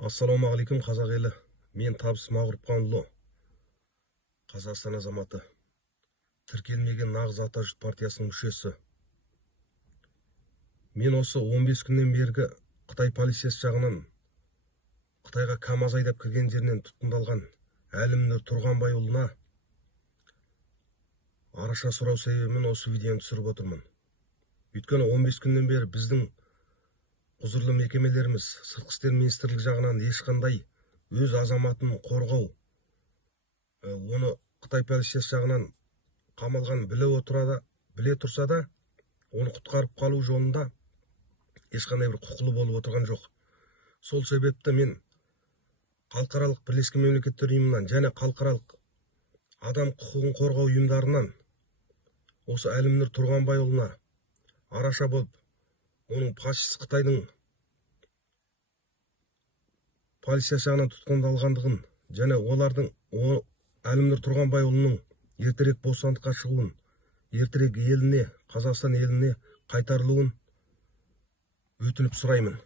Ассалаумағалейкум қазақ елі. Мен Табыс Мағұрыпханұлы, Қазақстан азаматы, тіркелмеген нағыз Атажұрт партиясының мүшесі. Мен осы 15 күннен бергі Қытай полициясы жағынан Қытайға КАМАЗ айдап кірген жерінен тұтқындалған Әлімнұр Тұрғанбайұлына араша сұрау себебімен осы видеоны түсіріп отырмын. Өйткені 15 күннен бері біздің құзырлы мекемелеріміз, сыртқы істер министрлігі жағынан ешқандай өз азаматын қорғау, оны Қытай полициясы жағынан қамалған біле тұрса да, оны құтқарып қалу жолында ешқандай бір құқылы болып отырған жоқ. Сол себепті мен халықаралық бірлескен мемлекеттер ұйымынан және халықаралық адам құқығын қорғау ұйымдарынан осы Әлімнұр Тұрғанбайұлына араша болып, оның фашист Қытайдың полициясы жағынан тұтқындалғандығын және олардың Әлімнұр Тұрғанбайұлының ертерек бостандыққа шығуын, ертерек еліне, Қазақстан еліне қайтарылуын өтініп сұраймын.